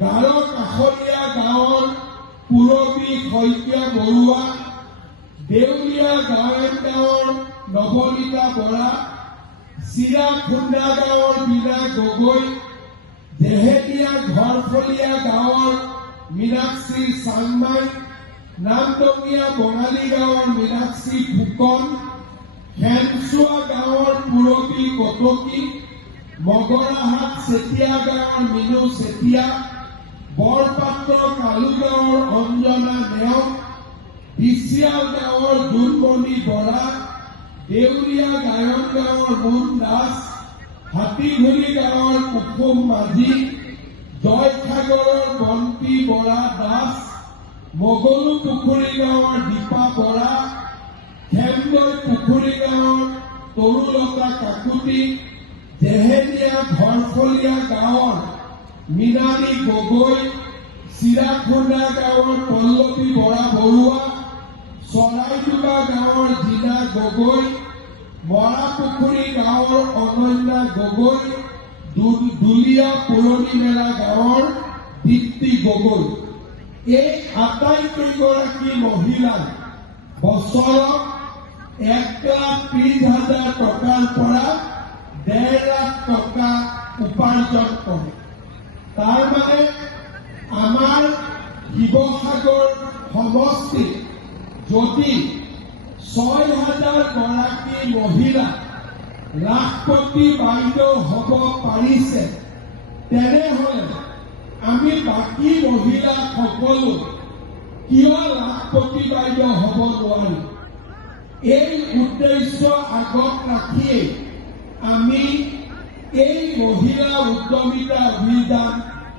গাঁৱৰ কাষৰীয়া গাঁৱৰ পুৰবী শইকীয়া বৰুৱা, দেউলীয়া গাঁৱৰ নৱনীতা বৰা, চিৰাখুন্দা গাঁৱৰ বীণা গগৈ, দেহেটীয়া ঘৰফলীয়া গাঁৱৰ মীনাক্ষী চাংমাই, নামডঙীয়া বঙালী গাঁৱৰ মীনাক্ষী ফুকন, খেনচুৱা গাঁৱৰ পুৰবী কটকী, মগৰাহাট চেতিয়া গাঁৱৰ মিনু চেতিয়া, বৰপাত্ৰ কালু গাঁৱৰ অঞ্জনা নেওগ, বিচিয়াল গাঁৱৰ দুলমণি বৰা, দেউলীয়া গায়ন গাঁৱৰ মুন দাস, হাতীঘুৰি গাঁৱৰ কুসুম মাঝি, জয়সাগৰৰ বন্তি বৰা দাস, মগলু পুখুৰী গাঁৱৰ দীপা বৰা, খেমদৈ পুখুৰী গাঁৱৰ তৰুলতা কাকুতি, দেহেটীয়া ঘৰফলীয়া গাঁৱৰ মীনালী গগৈ, চিৰাখুন্দা গাঁৱৰ পল্লৱী বৰা বৰুৱা, চৰাইজোপা গাঁৱৰ জীনা গগৈ, মৰাপুখুৰী গাঁৱৰ অনন্যা গগৈ, দুলীয়া পুৰণি মেলা গাঁৱৰ দীপ্তি গগৈ। এই আটাইকেইগৰাকী মহিলাই বছৰত 1,30,000 টকাৰ পৰা 1.5 লাখ টকা উপাৰ্জন কৰে। তাৰ মানে আমাৰ শিৱসাগৰ সমষ্টিত যদি 6,000 গৰাকী মহিলা লাখপতি বাইদেউ হ'ব পাৰিছে, তেনেহলে আমি বাকী মহিলা সকলো কিয় লাখপতি বাইদেউ হ'ব নোৱাৰিম? এই উদ্দেশ্য আগত ৰাখিয়ে আমি এই মহিলা উদ্যমিতা অভিযান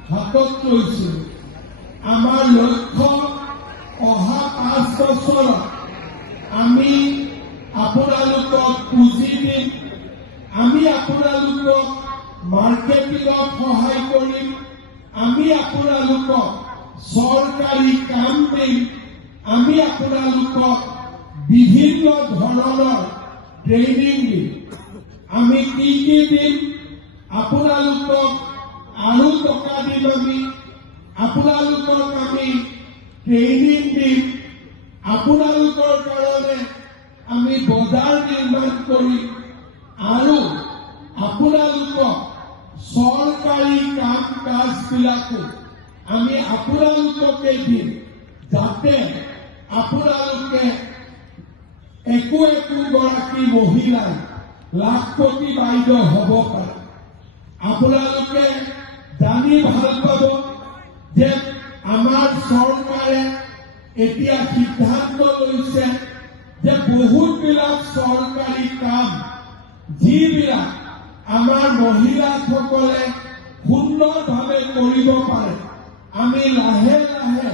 হাতত লৈছিলোঁ। আমাৰ লক্ষ্য অহা 5 বছৰত আমি আপোনালোকক পুঁজি দিম, আমি আপোনালোকক মাৰ্কেটিঙত সহায় কৰিম, আমি আপোনালোকক চৰকাৰী কাম দিম, আমি আপোনালোকক বিভিন্ন ধৰণৰ ট্ৰেইনিং দিম। আমি কি দিম? আপোনালোকক আৰু টকা দিম, আমি আপোনালোকক আমি ট্ৰেইনিং দিম, আপোনালোকৰ কাৰণে আমি বজাৰ নিৰ্মাণ কৰিম আৰু আপোনালোকক চৰকাৰী কাম কাজবিলাকো আমি আপোনালোককে দিম, যাতে আপোনালোকে একো গৰাকী মহিলাই লাখপতি বাইদেউ হ'ব পাৰে। আপোনালোকে জানি ভাল পাব যে আমাৰ চৰকাৰে এতিয়া সিদ্ধান্ত লৈছে যে বহুতবিলাক চৰকাৰী কাম যিবিলাক আমাৰ মহিলাসকলে সুন্দৰভাৱে কৰিব পাৰে, আমি লাহে লাহে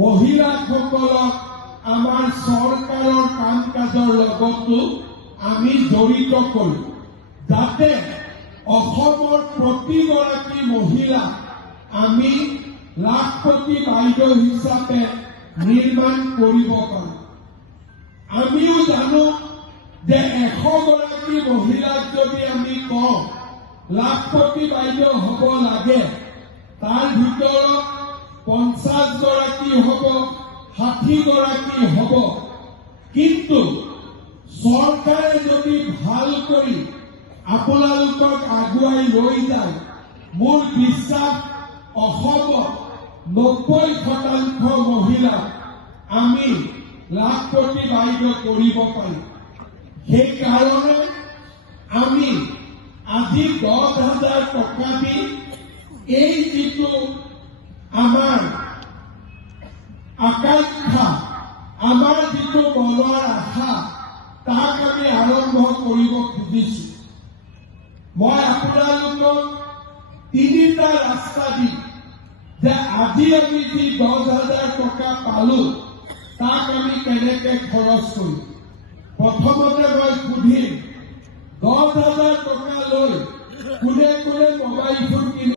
মহিলাসকলক আমাৰ চৰকাৰৰ কাম কাজৰ লগতো আমি জড়িত কৰোঁ, যাতে অসমৰ প্ৰতিগৰাকী মহিলা আমি লাখপতি বাইদেউ হিচাপে নিৰ্মাণ কৰিব পাৰোঁ। আমিও জানো যে 100 গৰাকী মহিলাক যদি আমি কওঁ লাখপতি বাইদেউ হ'ব লাগে, তাৰ ভিতৰত 50 গৰাকী হ'ব, 60 গৰাকী হ'ব। কিন্তু চৰকাৰে যদি ভাল কৰি আপোনালোকক আগুৱাই লৈ যায়, মোৰ বিশ্বাস অসমত 90% মহিলা আমি লাখপতি বাইদেউ কৰিব পাৰিম। সেইকাৰণে আমি আজি 10,000 টকা দি এই যিটো আমাৰ আকাংক্ষা, আমাৰ যিটো মনৰ আশা, তাক আমি আৰম্ভ কৰিব খুজিছো। মই আপোনালোকক 3টা ৰাস্তা দিম যে আজি আমি যি 10,000 টকা পালো তাক আমি কেনেকে খৰচ কৰিম। প্ৰথমতে মই সুধিম 10,000 টকা লৈ কোনে কোনে মোবাইল ফোন কিনি